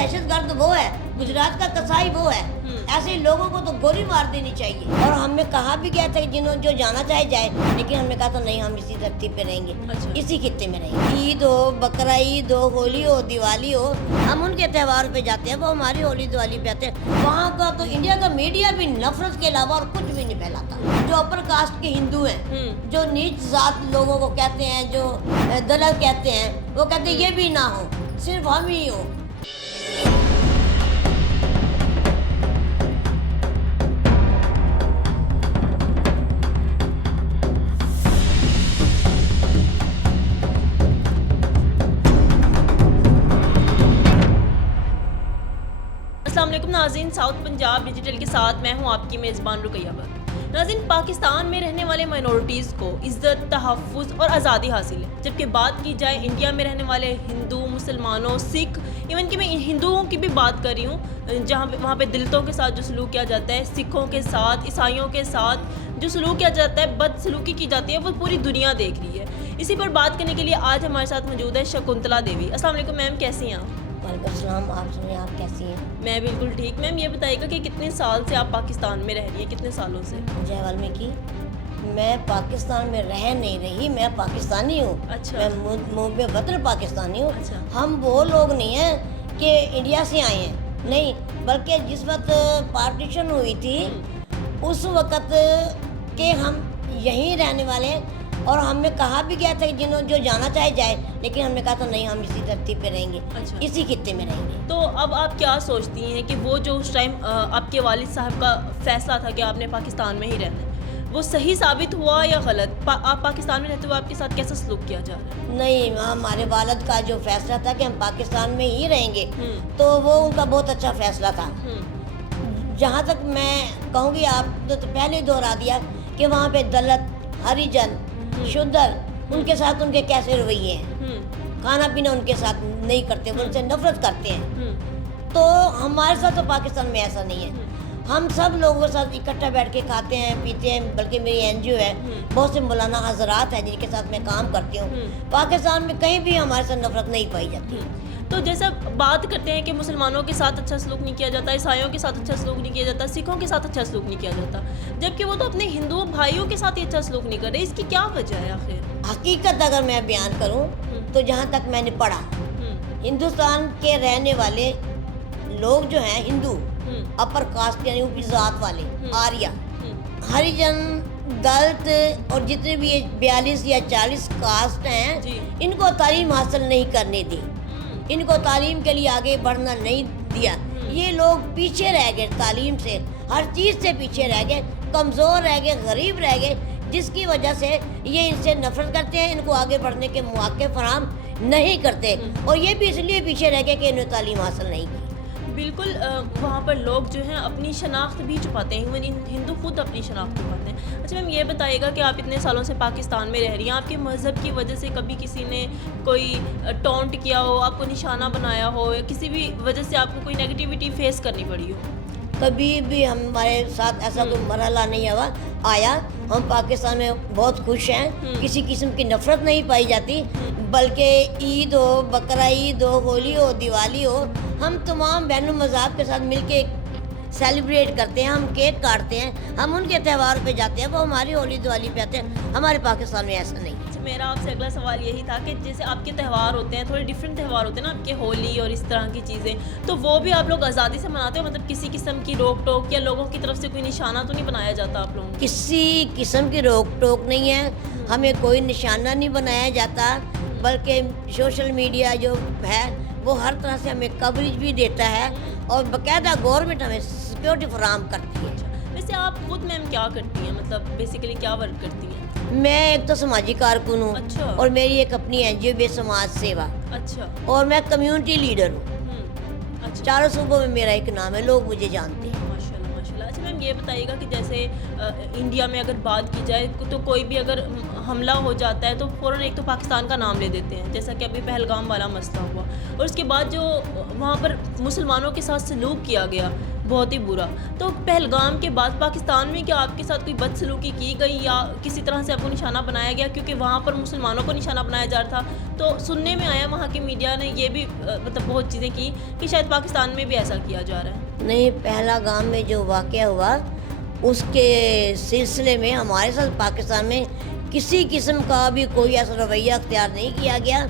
दहशत गर्द वो है, गुजरात का कसाई वो है। ऐसे लोगों को तो गोली मार देनी चाहिए। और हमें कहा भी गया था कि जो जाना चाहे जाए, लेकिन हमने कहा था नहीं, हम इसी धरती पे रहेंगे। अच्छा। इसी खित्ते में रहेंगे। ईद हो, बकरा ईद हो, होली हो, दिवाली हो, हम उनके त्यौहार पे जाते हैं, वो हमारी होली दिवाली पे आते हैं। वहाँ का तो इंडिया का मीडिया भी नफरत के अलावा और कुछ भी नहीं फैलाता। जो अपर कास्ट के हिंदू हैं, जो नीच जात लोगों को कहते हैं, जो दलित कहते हैं, वो कहते हैं ये भी ना हो, सिर्फ हम ही हो। अस्सलाम वालेकुम नाज़रीन, साउथ पंजाब डिजिटल के साथ मैं हूं आपकी मेज़बान रुकैया बट। नाज़रीन, पाकिस्तान में रहने वाले माइनॉरिटीज़ को इज़्ज़त, तहफ़्फ़ुज़ और आज़ादी हासिल है। जबकि बात की जाए इंडिया में रहने वाले हिंदू, मुसलमानों, सिख, इवन कि मैं हिंदुओं की भी बात कर रही हूँ, जहाँ पे वहाँ पे दलितों के साथ जो सलूक किया जाता है, सिखों के साथ, ईसाइयों के साथ जो सलूक किया जाता है, बदसलूकी की जाती है, वो पूरी दुनिया देख रही है। इसी पर बात करने के लिए आज हमारे साथ मौजूद है शकुंतला देवी। अस्सलाम वालेकुम मैम, कैसी हैं आप? वालेकुम सलाम, आप सुनिए, आप कैसी हैं? मैं बिल्कुल ठीक। मैम ये बताइएगा कि कितने साल से आप पाकिस्तान में रह रही हैं, कितने सालों से? जय वाल्मीकि। मैं पाकिस्तान में रह नहीं रही, मैं पाकिस्तानी हूँ। अच्छा। मैं मुंबई वतन पाकिस्तानी हूँ। अच्छा। हम वो लोग नहीं हैं कि इंडिया से आए हैं, नहीं, बल्कि जिस वक्त पार्टीशन हुई थी उस वक्त के हम यहीं रहने वाले हैं। और हमें कहा भी गया था कि जो जाना चाहे जाए, लेकिन हमने कहा था नहीं, हम इसी धरती पे रहेंगे। अच्छा। इसी खित्ते में रहेंगे। तो अब आप क्या सोचती हैं कि वो जो उस टाइम आपके वालिद साहब का फैसला था कि आपने पाकिस्तान में ही रहना है, वो सही साबित हुआ या गलत? आप पाकिस्तान में रहते हुए आपके साथ कैसा सलूक किया जा रहा है? नहीं, हमारे वालिद का जो फैसला था कि हम पाकिस्तान में ही रहेंगे, तो वो उनका बहुत अच्छा फैसला था। जहाँ तक मैं कहूँगी, आप तो पहले दोहरा दिया कि वहाँ पे दलित, हरिजन, शूद्र, उनके साथ उनके कैसे रवैये हैं, खाना पीना उनके साथ नहीं करते, वो उनसे नफरत करते हैं। तो हमारे साथ तो पाकिस्तान में ऐसा नहीं है। हम सब लोगों के साथ इकट्ठा बैठ के खाते हैं, पीते हैं। बल्कि मेरी एनजीओ है, बहुत से मौलाना हजरात हैं जिनके साथ मैं काम करती हूँ। पाकिस्तान में कहीं भी हमारे साथ नफरत नहीं पाई जाती। तो जैसे बात करते हैं कि मुसलमानों के साथ अच्छा सलूक नहीं किया जाता, ईसाइयों के साथ अच्छा सलूक नहीं किया जाता, सिखों के साथ अच्छा सलूक नहीं किया जाता, जबकि वो तो अपने हिंदू भाइयों के साथ ही अच्छा सलूक नहीं कर रहे, इसकी क्या वजह है आखिर? हकीकत अगर मैं बयान करूं तो जहां तक मैंने पढ़ा, हिंदुस्तान के रहने वाले लोग जो हैं हिंदू, अपर कास्ट यानी ऊपरी जात वाले, आर्या, हरिजन, दलित और जितने भी ये 42 या 40 कास्ट हैं, इनको तालीम हासिल नहीं करने दी, इनको तालीम के लिए आगे बढ़ना नहीं दिया। ये लोग पीछे रह गए, तालीम से, हर चीज़ से पीछे रह गए, कमज़ोर रह गए, गरीब रह गए, जिसकी वजह से ये इनसे नफरत करते हैं, इनको आगे बढ़ने के मौके फराहम नहीं करते। और ये भी इसलिए पीछे रह गए कि इन्होंने तालीम हासिल नहीं की। बिल्कुल, वहाँ पर लोग जो हैं अपनी शनाख्त भी छुपाते हैं, इवन हिंदू खुद अपनी शनाख्त छुपाते हैं। अच्छा मैम ये बताइएगा कि आप इतने सालों से पाकिस्तान में रह रही हैं, आपके मज़हब की वजह से कभी किसी ने कोई टॉन्ट किया हो, आपको निशाना बनाया हो, या किसी भी वजह से आपको कोई नेगेटिविटी फेस करनी पड़ी हो? कभी भी हमारे साथ ऐसा कोई मरहला नहीं आया। हम पाकिस्तान में बहुत खुश हैं, किसी किस्म की नफरत नहीं पाई जाती। बल्कि ईद हो, बकरा ईद हो, होली हो, दिवाली हो, हम तमाम बहनों मज़हब के साथ मिलके सेलिब्रेट करते हैं, हम केक काटते हैं, हम उनके त्यौहार पे जाते हैं, वो हमारी होली दिवाली पे आते हैं। हमारे पाकिस्तान में ऐसा नहीं है। मेरा आपसे अगला सवाल यही था कि जैसे आपके त्यौहार होते हैं, थोड़े डिफरेंट त्यौहार होते हैं ना आपके, होली और इस तरह की चीज़ें, तो वो भी आप लोग आज़ादी से मनाते हो? मतलब किसी किस्म की रोक टोक या लोगों की तरफ से कोई निशाना तो नहीं बनाया जाता आप लोगों को? किसी किस्म की रोक टोक नहीं है, हमें कोई निशाना नहीं बनाया जाता। बल्कि सोशल मीडिया जो है वो हर तरह से हमें कवरेज भी देता है और बाकायदा गवर्नमेंट हमें सिक्योरिटी फराहम करती है। वैसे आप खुद मैम क्या करती हैं, मतलब बेसिकली क्या वर्क करती हैं? मैं एक तो समाजी कारकुन हूँ। अच्छा। और मेरी एक अपनी एनजीओ भी समाज सेवा। अच्छा। और मैं कम्युनिटी लीडर हूँ। अच्छा। 4 सूबों में मेरा एक नाम है, लोग मुझे जानते हैं। माशाल्लाह माशाल्लाह। अच्छा मैम میم یہ بتائیے گا کہ جیسے انڈیا میں اگر بات کی جائے تو کوئی بھی اگر حملہ ہو جاتا ہے تو فوراً ایک تو پاکستان کا نام لے دیتے ہیں، جیسا کہ ابھی پہلگام والا مسئلہ ہوا، اور اس کے بعد جو وہاں پر مسلمانوں کے ساتھ سلوک کیا گیا بہت ہی برا، تو پہلگام کے بعد پاکستان میں کیا آپ کے ساتھ کوئی بدسلوکی کی گئی یا کسی طرح سے آپ کو نشانہ بنایا گیا؟ کیونکہ وہاں پر مسلمانوں کو نشانہ بنایا جا رہا تھا، تو سننے میں آیا وہاں کی میڈیا نے یہ بھی مطلب بہت چیزیں کی کہ شاید پاکستان میں بھی ایسا کیا جا رہا ہے۔ نہیں، پہلگام میں جو واقعہ ہوا اس کے سلسلے میں ہمارے ساتھ پاکستان میں کسی قسم کا بھی کوئی ایسا رویہ اختیار نہیں کیا گیا،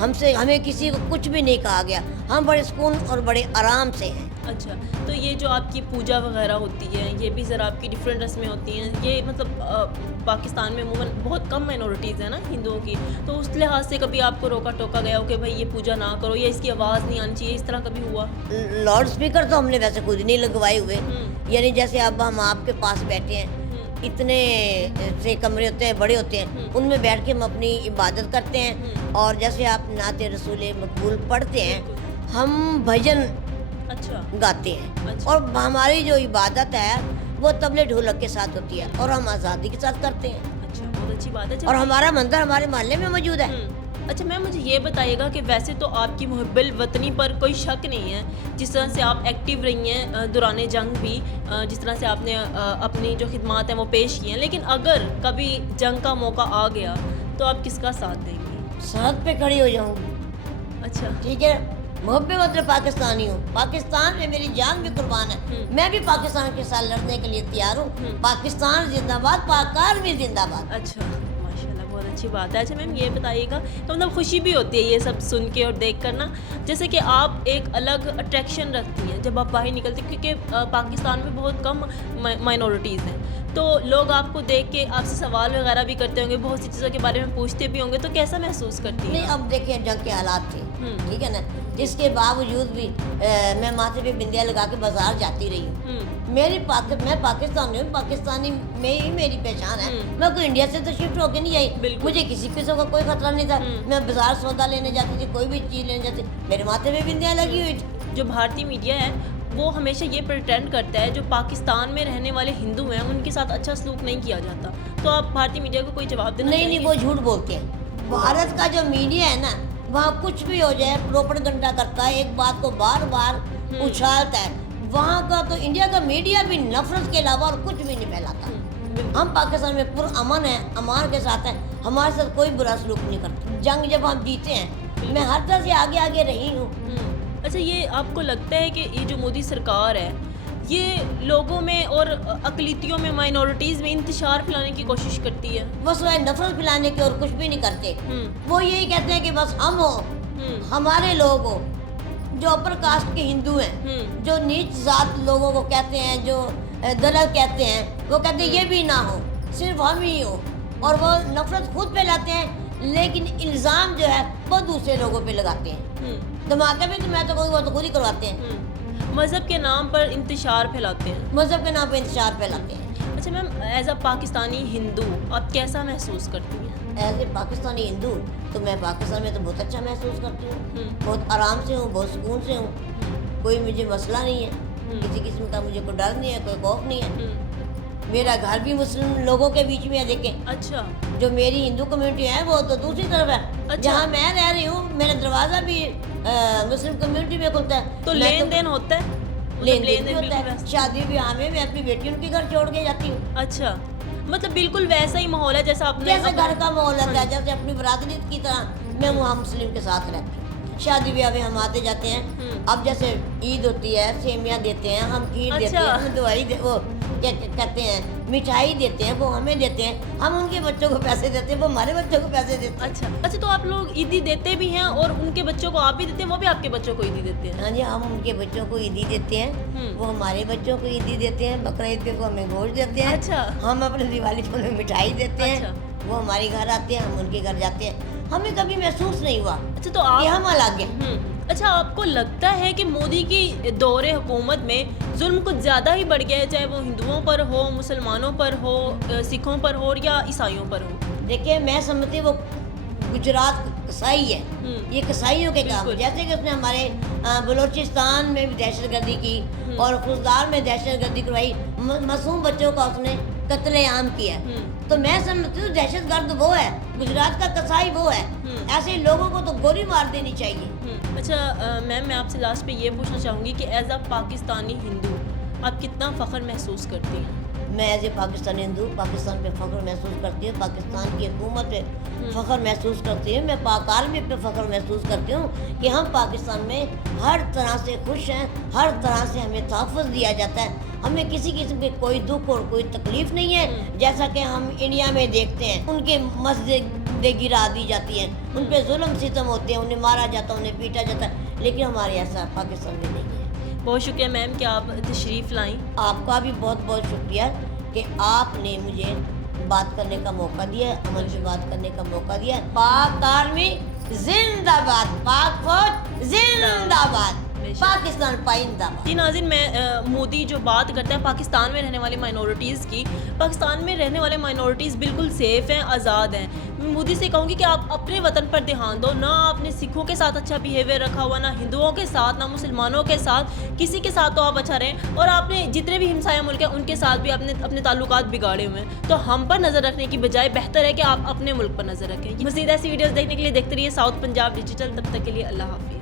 ہمیں کسی کو کچھ بھی نہیں کہا گیا، ہم بڑے سکون اور بڑے آرام سے ہیں۔ اچھا، تو یہ جو آپ کی پوجا وغیرہ ہوتی ہے یہ بھی ذرا آپ کی ڈفرینٹ رسمیں ہوتی ہیں، یہ مطلب پاکستان میں عموماً بہت کم مائنورٹیز ہیں نا ہندوؤں کی، تو اس لحاظ سے کبھی آپ کو روکا ٹوکا گیا ہو کہ بھائی یہ پوجا نہ کرو یا اس کی آواز نہیں آنی چاہیے، اس طرح کبھی ہوا؟ لاؤڈ اسپیکر تو ہم نے ویسے خود نہیں لگوائے ہوئے، یعنی جیسے اب ہم آپ کے پاس بیٹھے ہیں، اتنے سے کمرے ہوتے ہیں بڑے ہوتے ہیں، ان میں بیٹھ کے ہم اپنی عبادت کرتے ہیں، اور جیسے آپ نعت رسول مقبول پڑھتے ہیں، ہم بھجن اچھا گاتے ہیں، اور ہماری جو عبادت ہے وہ طبلے ڈھولک کے ساتھ ہوتی ہے اور ہم آزادی کے ساتھ کرتے ہیں، اچھا، بہت اچھی بات ہے۔ اور ہمارا مندر ہمارے محلے میں موجود ہے۔ اچھا میم، مجھے یہ بتائیے گا کہ ویسے تو آپ کی محب الوطنی پر کوئی شک نہیں ہے، جس طرح سے آپ ایکٹیو رہی ہیں دوران جنگ بھی، جس طرح سے آپ نے اپنی جو خدمات ہیں وہ پیش کی ہیں، لیکن اگر کبھی جنگ کا موقع آ گیا تو آپ کس کا ساتھ دیں گی؟ سرحد پہ کھڑی ہو جاؤں گی، اچھا، ٹھیک ہے، محب وطن پاکستانی ہوں، پاکستان میں میری جان بھی قربان ہے، میں بھی پاکستان کے ساتھ لڑنے کے لیے تیار ہوں، پاکستان زندہ باد، پاک آرمی زندہ باد۔ اچھا، ماشاء اللہ، بہت اچھی بات ہے۔ اچھا میم یہ بتائیے گا کہ مطلب خوشی بھی ہوتی ہے یہ سب سن کے اور دیکھ کر نا، جیسے کہ آپ ایک الگ اٹریکشن رکھتی ہیں جب آپ باہر نکلتی ہیں، کیونکہ پاکستان میں بہت کم مائنورٹیز ہیں، تو لوگ آپ کو دیکھ کے آپ سے سوال وغیرہ بھی کرتے ہوں گے، بہت سی چیزوں کے بارے میں پوچھتے بھی ہوں گے، تو کیسا محسوس کرتی ہیں؟ نہیں، اب دیکھیں جنگ کے حالات تھے، ٹھیک ہے نا، جس کے باوجود بھی میں ماتھے پہ بندیاں لگا کے بازار جاتی رہی ہوں، میں پاکستانی ہوں، پاکستانی میں ہی میری پہچان ہے، میں کوئی انڈیا سے تو شفٹ ہو کے نہیں آئی، مجھے کسی قسم کا کوئی خطرہ نہیں تھا، میں بازار سودا لینے جاتی تھی، کوئی بھی چیز لینے جاتی تھی، میرے ماتھے پہ بندیاں لگی ہوئی تھی۔ جو بھارتی میڈیا ہے وہ ہمیشہ یہ پریٹینڈ کرتا ہے جو پاکستان میں رہنے والے ہندو ہیں ان کے ساتھ اچھا سلوک نہیں کیا جاتا، تو آپ بھارتی میڈیا کو کوئی جواب دینا چاہیں گے؟ نہیں، وہ جھوٹ بولتے ہیں، بھارت کا جو میڈیا ہے نا وہاں کچھ بھی ہو جائے پروپیگنڈا کرتا ہے، ایک بات کو بار بار اچھالتا ہے، وہاں کا تو انڈیا کا میڈیا بھی نفرت کے علاوہ اور کچھ بھی نہیں پھیلاتا۔ ہم پاکستان میں پرامن ہیں، امان کے ساتھ ہیں، ہمارے ساتھ کوئی برا سلوک نہیں کرتا، جنگ جب ہم جیتے ہیں، میں ہر طرح سے آگے رہی ہوں۔ اچھا، یہ آپ کو لگتا ہے کہ یہ جو مودی سرکار ہے یہ لوگوں میں اور اقلیتوں میں مائنورٹیز میں انتشار پھیلانے کی کوشش کرتی ہے؟ وہ سوائے نفرت پھیلانے کے اور کچھ بھی نہیں کرتے، وہ یہی کہتے ہیں کہ بس ہم ہو، ہمارے لوگ ہو، جو اپر کاسٹ کے ہندو ہیں، جو نیچ ذات لوگوں کو کہتے ہیں، جو دلت کہتے ہیں، وہ کہتے ہیں یہ بھی نہ ہو، صرف ہم ہی ہو، اور وہ نفرت خود پھیلاتے ہیں، لیکن الزام جو ہے وہ دوسرے لوگوں پہ لگاتے ہیں، دھماکے بھی تو میں تو وہ تو خود ہی کرواتے ہیں، مذہب کے نام پر انتشار پھیلاتے ہیں، مذہب کے نام پہ انتشار پھیلاتے ہیں۔ اچھا میم، ایز اے پاکستانی ہندو آپ کیسا محسوس کرتی ہیں؟ ایز اے پاکستانی ہندو تو میں پاکستان میں تو بہت اچھا محسوس کرتی ہوں، بہت آرام سے ہوں، بہت سکون سے ہوں، کوئی مجھے مسئلہ نہیں ہے، کسی قسم کا مجھے کوئی ڈر نہیں ہے، کوئی خوف نہیں ہے، میرا گھر بھی مسلم لوگوں کے بیچ میں ہے، دیکھیں اچھا، جو میری ہندو کمیونٹی ہے وہ تو دوسری طرف ہے، جہاں میں رہ رہی ہوں میرا دروازہ بھی مسلم کمیونٹی میں کھلتا ہے، تو لین دین ہوتا ہے؟ لین دین بھی ہوتا ہے، شادی بیاہ میں میں اپنی بیٹی ان کے گھر چھوڑ کے جاتی ہوں۔ اچھا، مطلب بالکل ویسا ہی ماحول ہے جیسا آپ نے جیسے گھر کا ماحول ہوتا ہے، جیسے اپنی برادری کی طرح میں وہاں مسلم کے ساتھ رہتی ہوں، شادی بیاہ میں ہم آتے جاتے ہیں، اب جیسے عید ہوتی ہے سیمیاں دیتے ہیں، ہم کھیر دیتے ہیں، ہم دوائی وہ کیا کہتے ہیں مٹھائی دیتے ہیں، وہ ہمیں دیتے ہیں، ہم ان کے بچوں کو پیسے دیتے ہیں، وہ ہمارے بچوں کو پیسے دیتے ہیں۔ اچھا، تو آپ لوگ عیدی دیتے بھی ہیں اور ان کے بچوں کو آپ بھی دیتے ہیں، وہ بھی آپ کے بچوں کو عیدی دیتے ہیں؟ ہاں جی، ہم ان کے بچوں کو عیدی دیتے ہیں، وہ ہمارے بچوں کو عیدی دیتے ہیں، بقرعید پہ وہ ہمیں گوشت دیتے ہیں، ہم اپنے دیوالی پہ انہیں مٹھائی دیتے ہیں، وہ ہمارے گھر آتے ہیں، ہم ان کے گھر جاتے ہیں، ہمیں کبھی محسوس نہیں ہوا اچھا تو آپ کہ ہم الگ ہیں۔ اچھا، آپ کو لگتا ہے کہ مودی کی دور حکومت میں ظلم کچھ زیادہ ہی بڑھ گیا ہے، چاہے وہ ہندوؤں پر ہو، مسلمانوں پر ہو، سکھوں پر ہو یا عیسائیوں پر ہو؟ دیکھیں میں سمجھتی وہ गुजरात कसाई है, ये कसाईयों के काम है। जैसे कि उसने हमारे बलूचिस्तान में भी दहशतगर्दी की और खुशदार में दहशतगर्दी करवाई, मासूम बच्चों का उसने कत्लेआम किया। तो मैं समझती हूँ दहशतगर्द वो है, गुजरात का कसाई वो है। ऐसे लोगों को तो गोली मार देनी चाहिए। अच्छा मैम, मैं आपसे लास्ट पे ये पूछना चाहूँगी कि एज अ पाकिस्तानी हिंदू आप कितना फ़ख्र महसूस करती हैं? मैं एज ए पाकिस्तानी हिंदू पाकिस्तान पे फ़ख्र महसूस करती हूँ, पाकिस्तान की हुकूमत पे फ़ख्र महसूस करती हूँ, मैं पाक आर्मी पे फ़ख्र महसूस करती हूँ कि हम पाकिस्तान में हर तरह से खुश हैं, हर तरह से हमें तहफ़्फ़ुज़ दिया जाता है, हमें किसी किस्म के कोई दुख और कोई तकलीफ़ नहीं है। जैसा कि हम इंडिया में देखते हैं, उनके मस्जिदें गिरा दी जाती हैं, उन पर जुल्म सितम होते हैं, उन्हें मारा जाता है, उन्हें पीटा जाता है, लेकिन हमारे ऐसा पाकिस्तान में नहीं है। बहुत शुक्रिया मैम कि आप तशरीफ़ लाईं। आपका भी बहुत बहुत शुक्रिया कि आपने मुझे बात करने का मौका दिया, अमन से बात करने का मौका दिया। पाक आर्मी जिंदाबाद, पाक फौज जिंदाबाद, पाकिस्तान पाइंदाबाद। जी नाज़रीन, मैं मोदी जो बात करता है पाकिस्तान में रहने वाली माइनॉरिटीज़ की, पाकिस्तान में रहने वाले माइनॉरिटीज़ बिल्कुल सेफ़ हैं, आज़ाद हैं। मैं मोदी से कहूँगी कि आप अपने वतन पर ध्यान दो। ना आपने सिखों के साथ अच्छा बिहेवियर रखा हुआ, ना हिंदुओं के साथ, ना मुसलमानों के साथ, किसी के साथ तो आप अच्छा रहें। और आपने जितने भी हिमसाया मुल्क हैं उनके साथ भी आपने अपने ताल्लुकात बिगाड़े हुए हैं। तो हम पर नज़र रखने की बजाय बेहतर है कि आप अपने मुल्क पर नज़र रखें। मज़ीद ऐसी वीडियोज़ देखने के लिए देखते रहिए साउथ पंजाब डिजिटल। तब तक के लिए अल्लाह हाफ़िज़।